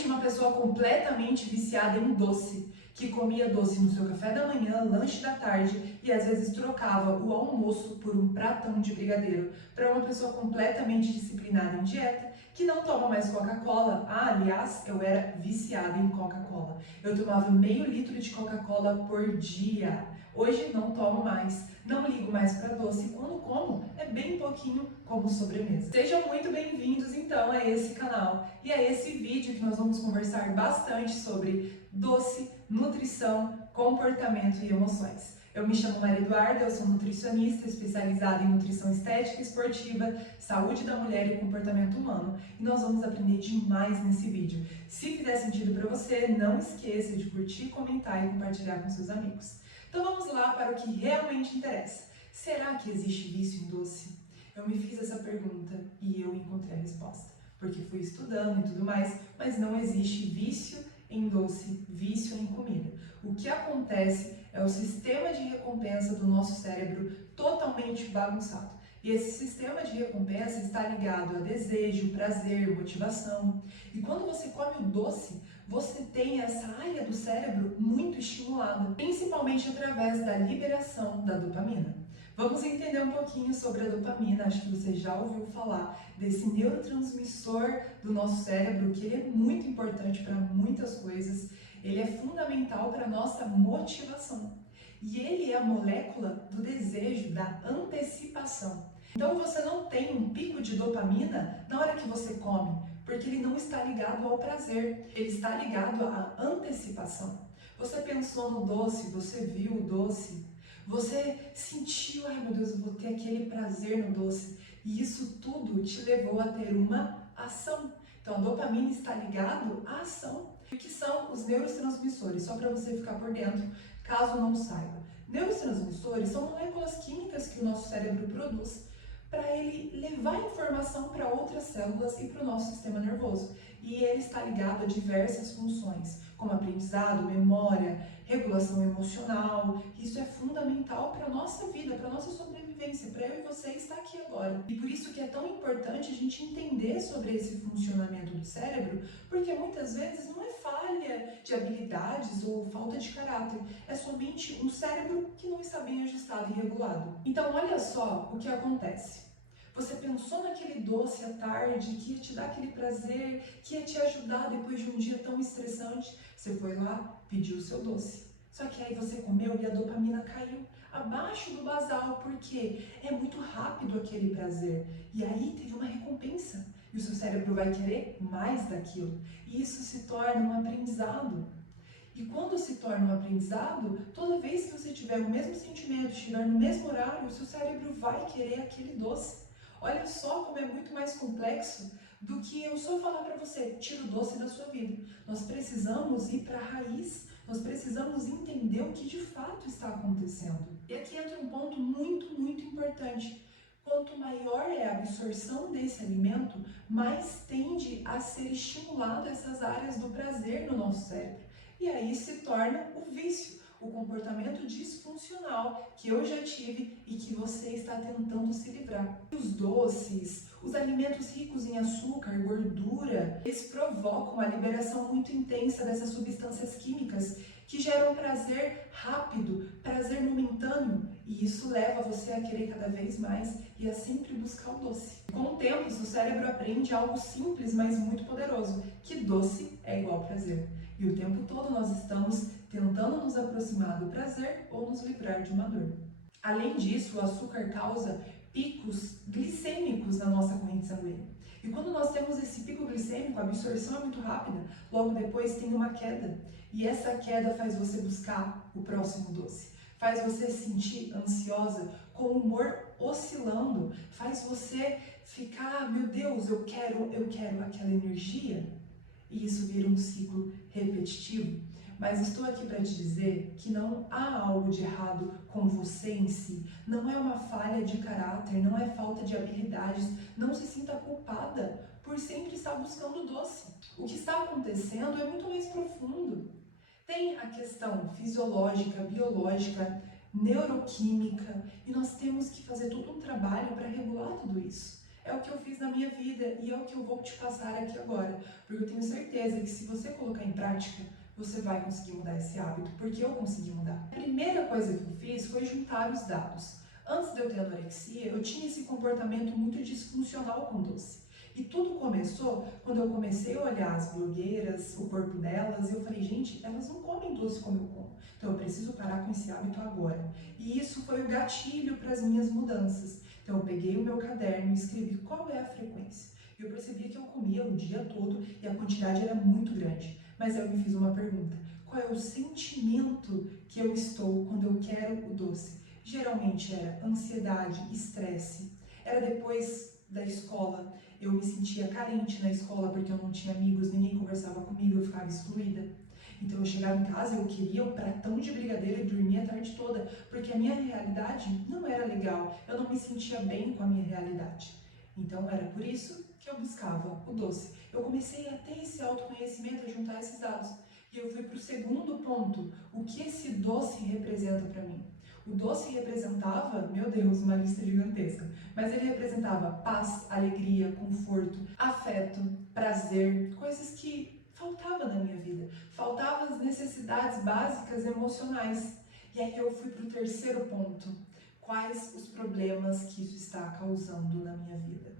de uma pessoa completamente viciada em doce, que comia doce no seu café da manhã, lanche da tarde e às vezes trocava o almoço por um pratão de brigadeiro, para uma pessoa completamente disciplinada em dieta, que não toma mais Coca-Cola. Aliás, eu era viciada em Coca-Cola. Eu tomava meio litro de Coca-Cola por dia. Hoje não tomo mais, não ligo mais para doce. Quando como, é bem pouquinho como sobremesa. Sejam muito bem-vindos então a esse canal e a esse vídeo que nós vamos conversar bastante sobre doce, nutrição, comportamento e emoções. Eu me chamo Maria Eduarda, eu sou nutricionista especializada em nutrição estética, esportiva, saúde da mulher e comportamento humano, e nós vamos aprender demais nesse vídeo. Se fizer sentido para você, não esqueça de curtir, comentar e compartilhar com seus amigos. Então vamos lá para o que realmente interessa. Será que existe vício em doce? Eu me fiz essa pergunta e eu encontrei a resposta, porque fui estudando e tudo mais, mas não existe vício em doce, vício em comida. O que acontece é o sistema de recompensa do nosso cérebro totalmente bagunçado. E esse sistema de recompensa está ligado a desejo, prazer, motivação. E quando você come o doce, você tem essa área do cérebro muito estimulada, principalmente através da liberação da dopamina. Vamos entender um pouquinho sobre a dopamina. Acho que você já ouviu falar desse neurotransmissor do nosso cérebro, que ele é muito importante para muitas coisas. Ele é fundamental para a nossa motivação. E ele é a molécula do desejo, da antecipação. Então você não tem um pico de dopamina na hora que você come, porque ele não está ligado ao prazer, ele está ligado à antecipação. Você pensou no doce, você viu o doce, você sentiu, ai meu Deus, eu vou ter aquele prazer no doce. E isso tudo te levou a ter uma ação. Então a dopamina está ligado à ação. O que são os neurotransmissores? Só para você ficar por dentro, caso não saiba. Neurotransmissores são moléculas químicas que o nosso cérebro produz para ele levar informação para outras células e para o nosso sistema nervoso. E ele está ligado a diversas funções, como aprendizado, memória, regulação emocional. Isso é fundamental para a nossa vida, para a nossa sobrevivência, para eu e você estar aqui agora. E por isso que é tão importante a gente entender sobre esse funcionamento do cérebro, porque muitas vezes não é falha de habilidades ou falta de caráter, é somente um cérebro que não está bem ajustado e regulado. Então olha só o que acontece. Você pensou naquele doce à tarde que ia te dar aquele prazer, que ia te ajudar depois de um dia tão estressante. Você foi lá, pediu o seu doce. Só que aí você comeu e a dopamina caiu abaixo do basal, porque é muito rápido aquele prazer. E aí teve uma recompensa. E o seu cérebro vai querer mais daquilo. E isso se torna um aprendizado. E quando se torna um aprendizado, toda vez que você tiver o mesmo sentimento, estiver no mesmo horário, o seu cérebro vai querer aquele doce. Olha só como é muito mais complexo do que eu só falar para você, tira o doce da sua vida. Nós precisamos ir para a raiz, nós precisamos entender o que de fato está acontecendo. E aqui entra um ponto muito importante. Quanto maior é a absorção desse alimento, mais tende a ser estimulado essas áreas do prazer no nosso cérebro. E aí se torna o vício, o comportamento disfuncional que eu já tive e que você está tentando se livrar. Os doces, os alimentos ricos em açúcar, gordura, eles provocam a liberação muito intensa dessas substâncias químicas que geram prazer rápido, prazer momentâneo, e isso leva você a querer cada vez mais e a sempre buscar o doce. Com o tempo, o seu cérebro aprende algo simples, mas muito poderoso, que doce é igual prazer. E o tempo todo nós estamos tentando nos aproximar do prazer ou nos livrar de uma dor. Além disso, o açúcar causa picos glicêmicos na nossa corrente sanguínea. E quando nós temos esse pico glicêmico, a absorção é muito rápida, logo depois tem uma queda. E essa queda faz você buscar o próximo doce. Faz você se sentir ansiosa, com o humor oscilando. Faz você ficar, meu Deus, eu quero aquela energia. E isso vira um ciclo repetitivo. Mas estou aqui para te dizer que não há algo de errado com você em si. Não é uma falha de caráter, não é falta de habilidades. Não se sinta culpada por sempre estar buscando doce. O que está acontecendo é muito mais profundo. Tem a questão fisiológica, biológica, neuroquímica, e nós temos que fazer todo um trabalho para regular tudo isso. É o que eu fiz na minha vida e é o que eu vou te passar aqui agora, porque eu tenho certeza que se você colocar em prática, você vai conseguir mudar esse hábito, porque eu consegui mudar. A primeira coisa que eu fiz foi juntar os dados. Antes de eu ter anorexia, eu tinha esse comportamento muito disfuncional com doce. E tudo começou quando eu comecei a olhar as blogueiras, o corpo delas, e eu falei, gente, elas não comem doce como eu como. Então eu preciso parar com esse hábito agora. E isso foi o gatilho para as minhas mudanças. Então eu peguei o meu caderno e escrevi qual é a frequência. E eu percebi que eu comia o dia todo e a quantidade era muito grande. Mas aí eu me fiz uma pergunta, qual é o sentimento que eu estou quando eu quero o doce? Geralmente era ansiedade, estresse. Era depois da escola, eu me sentia carente na escola porque eu não tinha amigos, ninguém conversava comigo, eu ficava excluída. Então eu chegava em casa, eu queria um pratão de brigadeiro e dormia a tarde toda, porque a minha realidade não era legal, eu não me sentia bem com a minha realidade. Então era por isso que eu buscava o doce. Eu comecei a ter esse autoconhecimento, a juntar esses dados. E eu fui para o segundo ponto, o que esse doce representa para mim. O doce representava, meu Deus, uma lista gigantesca, mas ele representava paz, alegria, conforto, afeto, prazer, coisas que faltavam na minha vida. Faltavam as necessidades básicas emocionais. E aí eu fui para o terceiro ponto, quais os problemas que isso está causando na minha vida.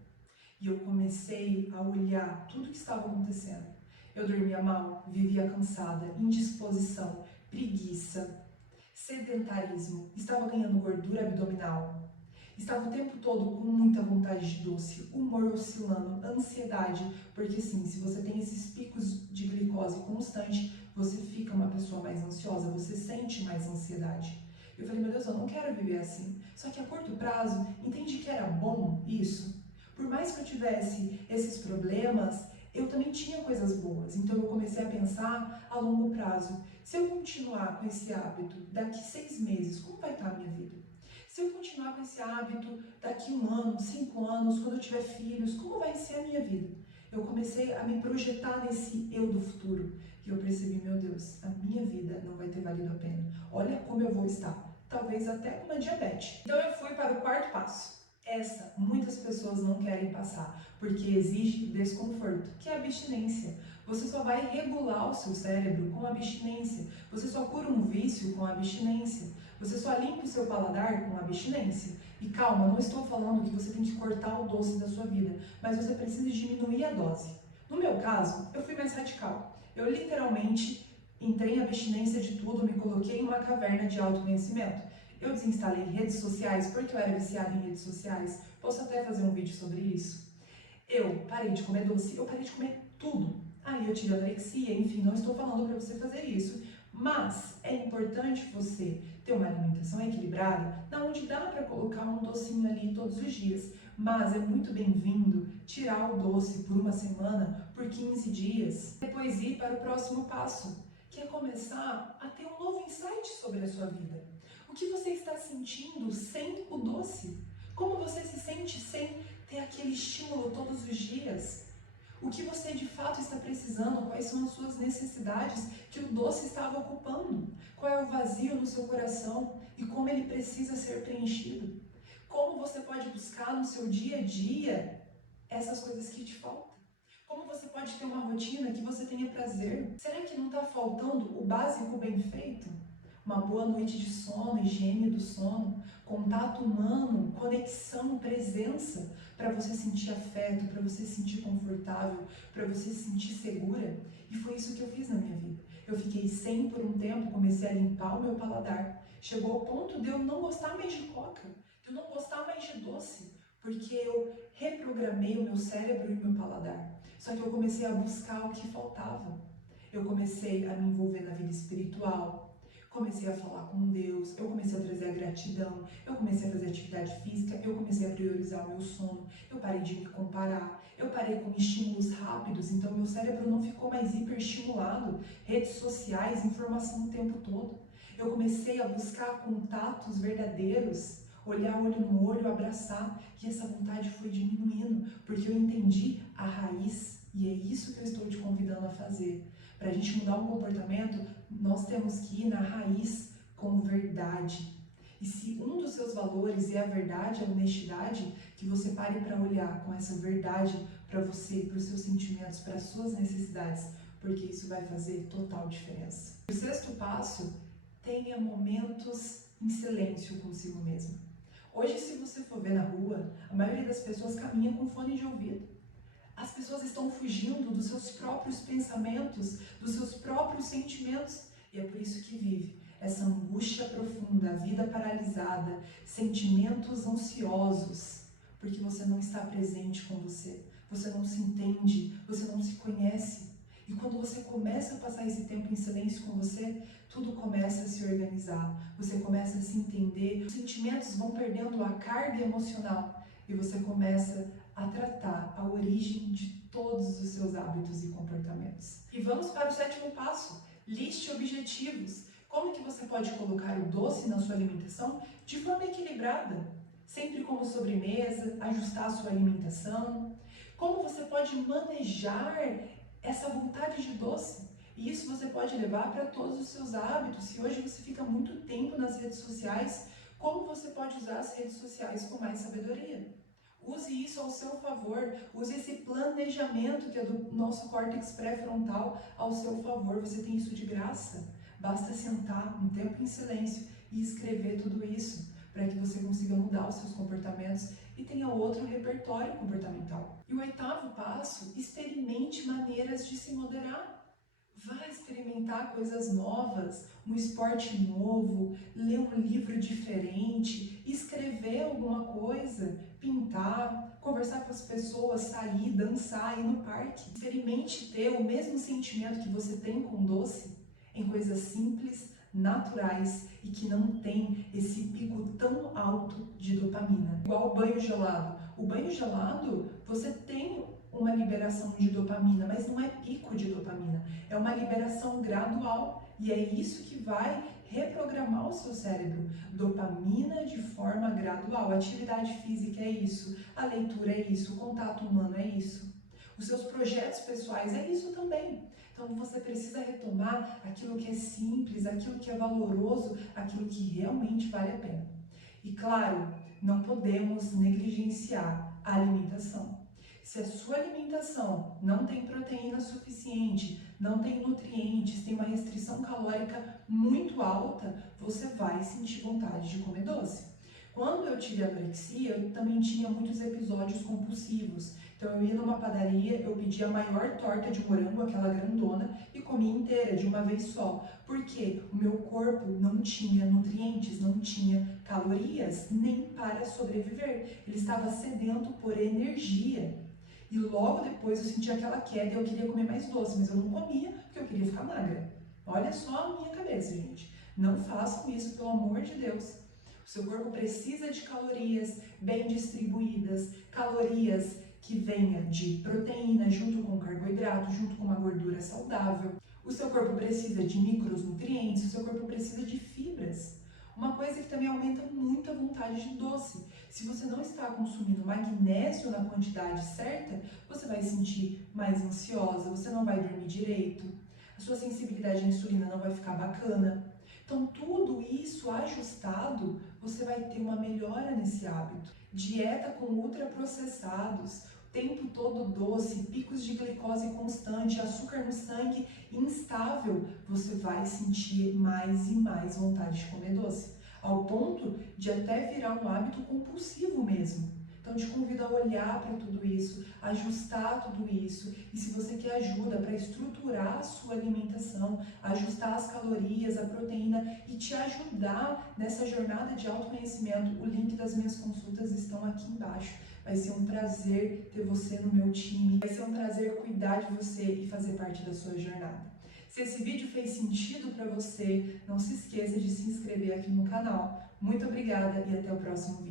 E eu comecei a olhar tudo que estava acontecendo. Eu dormia mal, vivia cansada, indisposição, preguiça, sedentarismo, estava ganhando gordura abdominal, estava o tempo todo com muita vontade de doce, humor oscilando, ansiedade, porque sim, se você tem esses picos de glicose constante, você fica uma pessoa mais ansiosa, você sente mais ansiedade. Eu falei, meu Deus, eu não quero viver assim. Só que a curto prazo, entendi que era bom isso. Por mais que eu tivesse esses problemas, eu também tinha coisas boas. Então eu comecei a pensar a longo prazo. Se eu continuar com esse hábito daqui 6 meses, como vai estar a minha vida? Se eu continuar com esse hábito daqui 1 ano, 5 anos, quando eu tiver filhos, como vai ser a minha vida? Eu comecei a me projetar nesse eu do futuro. E eu percebi, meu Deus, a minha vida não vai ter valido a pena. Olha como eu vou estar. Talvez até com uma diabetes. Então eu fui para o quarto passo. Essa muitas pessoas não querem passar, porque exige desconforto, que é a abstinência. Você só vai regular o seu cérebro com abstinência. Você só cura um vício com abstinência. Você só limpa o seu paladar com abstinência. E calma, não estou falando que você tem que cortar o doce da sua vida, mas você precisa diminuir a dose. No meu caso, eu fui mais radical. Eu literalmente entrei em abstinência de tudo, me coloquei em uma caverna de autoconhecimento. Eu desinstalei redes sociais porque eu era viciada em redes sociais. Posso até fazer um vídeo sobre isso. Eu parei de comer doce, eu parei de comer tudo. Aí eu tive anorexia, enfim, não estou falando para você fazer isso. Mas é importante você ter uma alimentação equilibrada, na onde dá para colocar um docinho ali todos os dias. Mas é muito bem-vindo tirar o doce por uma semana, por 15 dias, depois ir para o próximo passo, que é começar a ter um novo insight sobre a sua vida. O que você está sentindo sem o doce? Como você se sente sem ter aquele estímulo todos os dias? O que você de fato está precisando? Quais são as suas necessidades que o doce estava ocupando? Qual é o vazio no seu coração e como ele precisa ser preenchido? Como você pode buscar no seu dia a dia essas coisas que te faltam? Como você pode ter uma rotina que você tenha prazer? Será que não está faltando o básico bem feito? Uma boa noite de sono, higiene do sono, contato humano, conexão, presença, para você sentir afeto, para você se sentir confortável, para você se sentir segura. E foi isso que eu fiz na minha vida. Eu fiquei sem por um tempo, comecei a limpar o meu paladar. Chegou ao ponto de eu não gostar mais de coca, de eu não gostar mais de doce, porque eu reprogramei o meu cérebro e o meu paladar. Só que eu comecei a buscar o que faltava. Eu comecei a me envolver na vida espiritual, comecei a falar com Deus, eu comecei a trazer a gratidão, eu comecei a fazer atividade física, eu comecei a priorizar o meu sono, eu parei de me comparar, eu parei com estímulos rápidos, então meu cérebro não ficou mais hiperestimulado, redes sociais, informação o tempo todo. Eu comecei a buscar contatos verdadeiros, olhar olho no olho, abraçar, e essa vontade foi diminuindo, porque eu entendi a raiz, e é isso que eu estou te convidando a fazer. Para a gente mudar um comportamento, nós temos que ir na raiz com verdade. E se um dos seus valores é a verdade, a honestidade, que você pare para olhar com essa verdade para você, para os seus sentimentos, para as suas necessidades, porque isso vai fazer total diferença. O sexto passo, tenha momentos em silêncio consigo mesmo. Hoje, se você for ver na rua, a maioria das pessoas caminha com fone de ouvido. As pessoas estão fugindo dos seus próprios pensamentos, dos seus próprios sentimentos, e é por isso que vive essa angústia profunda, a vida paralisada, sentimentos ansiosos, porque você não está presente com você, você não se entende, você não se conhece. E quando você começa a passar esse tempo em silêncio com você, tudo começa a se organizar, você começa a se entender, os sentimentos vão perdendo a carga emocional e você começa a tratar a origem de todos os seus hábitos e comportamentos. E vamos para o sétimo passo, liste objetivos. Como que você pode colocar o doce na sua alimentação de forma equilibrada? Sempre como sobremesa, ajustar a sua alimentação. Como você pode manejar essa vontade de doce? E isso você pode levar para todos os seus hábitos. Se hoje você fica muito tempo nas redes sociais, como você pode usar as redes sociais com mais sabedoria? Use isso ao seu favor, use esse planejamento que é do nosso córtex pré-frontal ao seu favor. Você tem isso de graça. Basta sentar um tempo em silêncio e escrever tudo isso para que você consiga mudar os seus comportamentos e tenha outro repertório comportamental. E o oitavo passo, experimente maneiras de se moderar. Vá experimentar coisas novas, um esporte novo, ler um livro diferente, escrever alguma coisa, pintar, conversar com as pessoas, sair, dançar, ir no parque. Experimente ter o mesmo sentimento que você tem com doce em coisas simples, naturais e que não tem esse pico tão alto de dopamina. Igual o banho gelado. O banho gelado, você tem uma liberação de dopamina, mas não é pico de dopamina, é uma liberação gradual e é isso que vai reprogramar o seu cérebro. Dopamina de forma gradual, a atividade física é isso, a leitura é isso, o contato humano é isso, os seus projetos pessoais é isso também. Então você precisa retomar aquilo que é simples, aquilo que é valoroso, aquilo que realmente vale a pena. E claro, não podemos negligenciar a alimentação. Se a sua alimentação não tem proteína suficiente, não tem nutrientes, tem uma restrição calórica muito alta, você vai sentir vontade de comer doce. Quando eu tive anorexia, eu também tinha muitos episódios compulsivos. Então eu ia numa padaria, eu pedia a maior torta de morango, aquela grandona, e comia inteira, de uma vez só. Porque o meu corpo não tinha nutrientes, não tinha calorias, nem para sobreviver. Ele estava sedento por energia. E logo depois eu senti aquela queda e eu queria comer mais doce, mas eu não comia porque eu queria ficar magra. Olha só a minha cabeça, gente. Não façam isso, pelo amor de Deus. O seu corpo precisa de calorias bem distribuídas, calorias que venham de proteína junto com carboidrato, junto com uma gordura saudável. O seu corpo precisa de micronutrientes, o seu corpo precisa de fibras. Uma coisa que também aumenta muito a vontade de doce. Se você não está consumindo magnésio na quantidade certa, você vai se sentir mais ansiosa, você não vai dormir direito, a sua sensibilidade à insulina não vai ficar bacana. Então, tudo isso ajustado, você vai ter uma melhora nesse hábito. Dieta com ultraprocessados, o tempo todo doce, picos de glicose constante, açúcar no sangue instável, você vai sentir mais e mais vontade de comer doce, ao ponto de até virar um hábito compulsivo mesmo. Então, te convido a olhar para tudo isso, ajustar tudo isso, e se você quer ajuda para estruturar a sua alimentação, ajustar as calorias, a proteína e te ajudar nessa jornada de autoconhecimento, o link das minhas consultas estão aqui embaixo. Vai ser um prazer ter você no meu time, vai ser um prazer cuidar de você e fazer parte da sua jornada. Se esse vídeo fez sentido para você, não se esqueça de se inscrever aqui no canal. Muito obrigada e até o próximo vídeo.